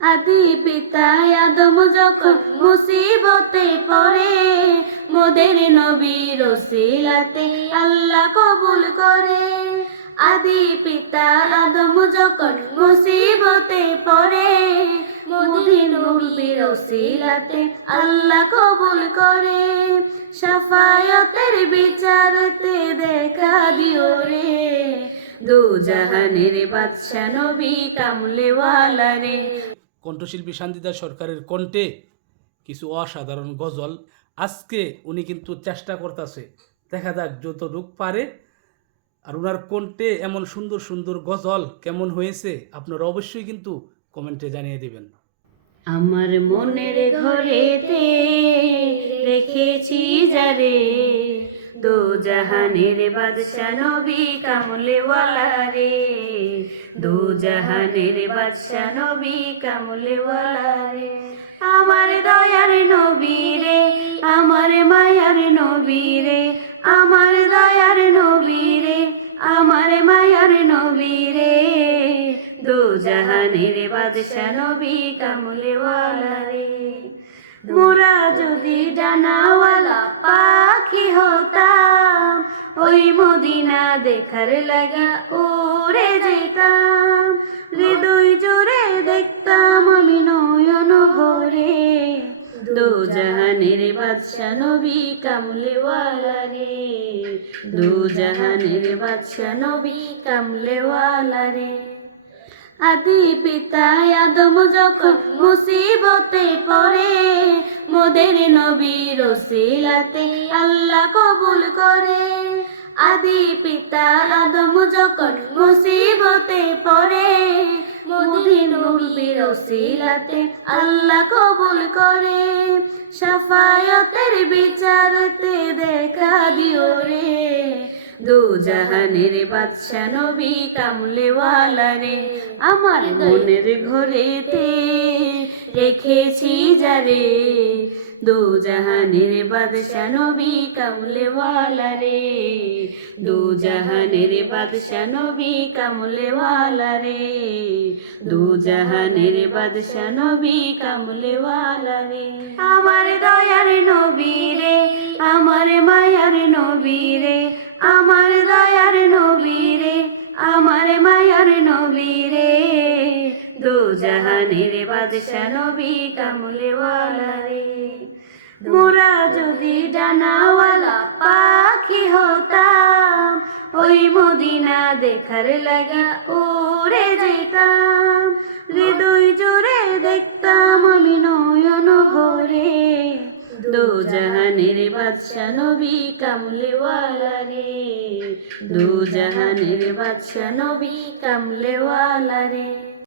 আদি পিতা আদম যখন মুসিবতে পড়ে, মোদের নবীর ওসিলাতে আল্লাহ কবুল করে। আদি পিতা আদম যখন মুসিবতে পড়ে, মোদের নবীর ওসিলাতে আল্লাহ কবুল করে। শাফায়াতের বিচারতে দেখা দিও রে, দু জাহানের বাদশা নবী কামলেওয়ালা রে। কণ্ঠশিল্পী শান্তিদা সরকারের কণ্ঠে কিছু অসাধারণ গজল আজকে উনি কিন্তু চেষ্টা করতেছে, দেখা যাক যতটুক পারে। আর ওনার কণ্ঠে এমন সুন্দর সুন্দর গজল কেমন হয়েছে আপনারা অবশ্যই কিন্তু কমেন্টে জানিয়ে দেবেন। আমার মনের ঘরেতে রেখেছি যারে, দো জাহানের বাদশা নবী কামলেওয়ালা রে, দো জাহানের বাদশা নবী কামলেওয়ালা রে। আমার দয়ার নবী রে, আমার মায়ার নবী রে, আমার দয়ার নবী রে, আমার মায়ার নবী রে, দো জাহানের বাদশা নবী কামলেওয়ালা রে। মোরা যদি ডানাওয়ালা পাখি হতাম, ওই মদিনা দেখার লাগা উড়ে যেতাম, হৃদয় জুড়ে দেখতাম আমি নয়ন ভরে, দো জাহানের বাদশা নবী কামলেওয়ালা রে, দো জাহানের বাদশা নবী কামলেওয়ালা রে। আদি পিতা আদম যখন মুসিবতে পড়ে, মোদের নবীর ওসিলাতে আল্লাহ কবুল করে। আদি পিতা আদম যখন মুসিবতে পড়ে, মোদের নবীর ওসিলাতে আল্লাহ কবুল করে। শাফায়াতের বিচারতে দেখা দিও রে, দো জাহানের বাদশা নবী কামলেওয়ালা রে। আমার মনের ঘরেতে রেখেছি যারে, দো জাহানের বাদশা নবী কামলেওয়ালা রে, দো জাহানের বাদশা নবী কামলেওয়ালা রে, দো জাহানের বাদশা নবী কামলেওয়ালা রে। আমার দয়ার নবী রে, আমার মায়ার নবী রে, আমার দয়ার নবী রে, আমার মায়ার নবী রে, দো জাহানের বাদশা নবী কামলেওয়ালা রে। মোরা যদি ডানাওয়ালা পাখি হতাম, ওই মদিনা দেখার লাগা উড়ে যেতাম, হৃদয় জুড়ে দেখতাম আমি নয়ন ভরে, দো জাহানের বাদশা নবী কামলেওয়ালা রে, দো জাহানের বাদশা নবী কামলেওয়ালা রে।